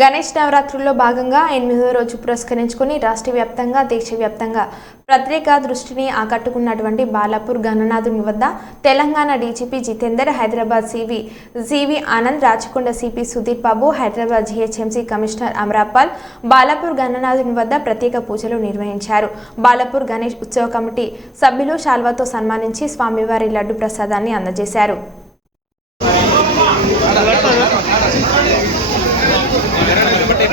గణేష్ నవరాత్రుల్లో భాగంగా ఎనిమిదో రోజు పురస్కరించుకుని రాష్ట్ర వ్యాప్తంగా దేశవ్యాప్తంగా ప్రత్యేక దృష్టిని ఆకట్టుకున్నటువంటి బాలాపూర్ గణనాథుని వద్ద Telangana DGP Jitender Hyderabad CP CV Anand Rachakonda CP Sudheer Babu Hyderabad GHMC commissioner Amrapali Balapur గణనాథుని వద్ద ప్రత్యేక పూజలు నిర్వహించారు. బాలాపూర్ గణేష్ ఉత్సవ కమిటీ సభ్యులు శాల్వాతో సన్మానించి స్వామివారి లడ్డు ప్రసాదాన్ని అందజేశారు.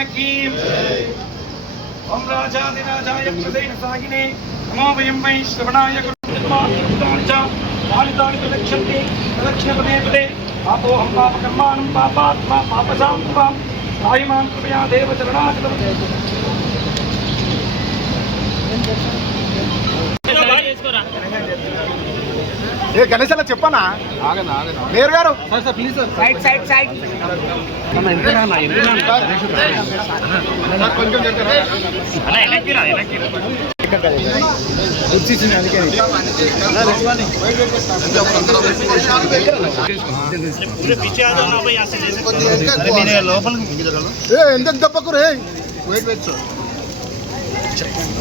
గణేయ్యకి ఓం రాజాదిరాజాయ ప్రదేన సాగినే నమో వయం వై శ్రవణాయ పాలితాని ప్రదక్షంతి ప్రదక్షిణ పదే పదే పాపోహం పాపకర్మాణం పాపాత్మా పాపసాం పాం సాయిమాం కృపయా దేవ చరణాచలం ఏ గణేష్ అలా చెప్పనా? మేయర్ గారు. సార్, కొంచెం చెప్తారా? ఏ ఎందుకు దప్పకు రే వెయిట్ వెయిట్ సార్ చెప్పండి.